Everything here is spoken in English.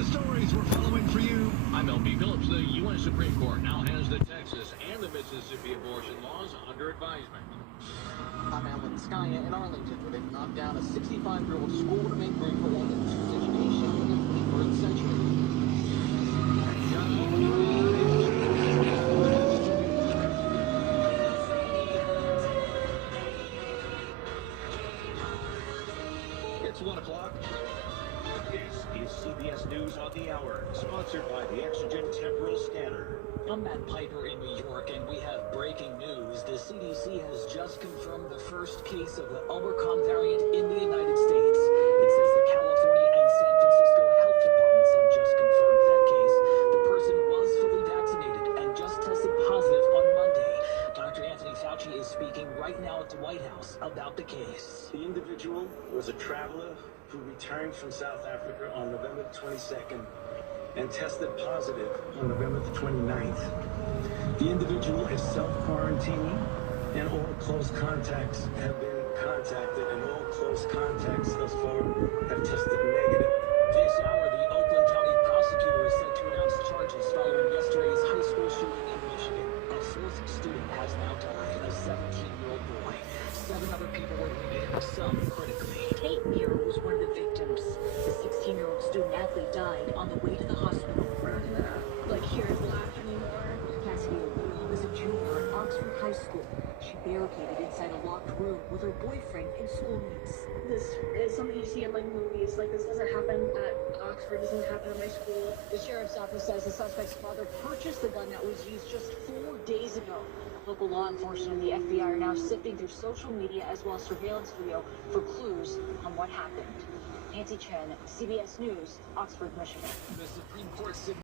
the stories we're following for you. I'm LB Phillips. The U.S. Supreme Court now has the Texas and the Mississippi abortion laws under advisement. I'm Alan Skya in Arlington, where they've knocked down a 65-year-old school to make room for women's education in the 21st century. It's 1 o'clock. This is CBS News on the Hour, sponsored by the Exogen Temporal Scanner. I'm Matt Piper in New York, and we have breaking news. The CDC has just confirmed the first case of the Omicron variant in the United States. It says the California and San Francisco health departments have just confirmed that case. The person was fully vaccinated and just tested positive on Monday. Dr. Anthony Fauci is speaking right now at the White House about the case. The individual was a traveler who returned from South Africa on November 22nd and tested positive on November 29th. The individual is self-quarantining, and all close contacts have been contacted, and all close contacts thus far have tested negative. This hour, the Oakland County prosecutor is set to announce charges following yesterday's high school shooting in Michigan. A fourth student has now died, a 17-year-old boy. 7 other people were wounded, some critically. Kate Muir was one of the victims. The 16-year-old student athlete died on the way to the hospital. We're not gonna like hear it laugh anymore. Cassidy O'Leary was a junior at Oxford High School. She barricaded inside a locked room with her boyfriend and schoolmates. This is something you see in like movies. Like this doesn't happen at Oxford. Doesn't happen at my school. The sheriff's office says the suspect's father purchased the gun that was used just 4 days ago. Local law enforcement and the FBI are now sifting through social media as well as surveillance video for clues on what happened. Nancy Chen, CBS News, Oxford, Michigan. The Supreme Court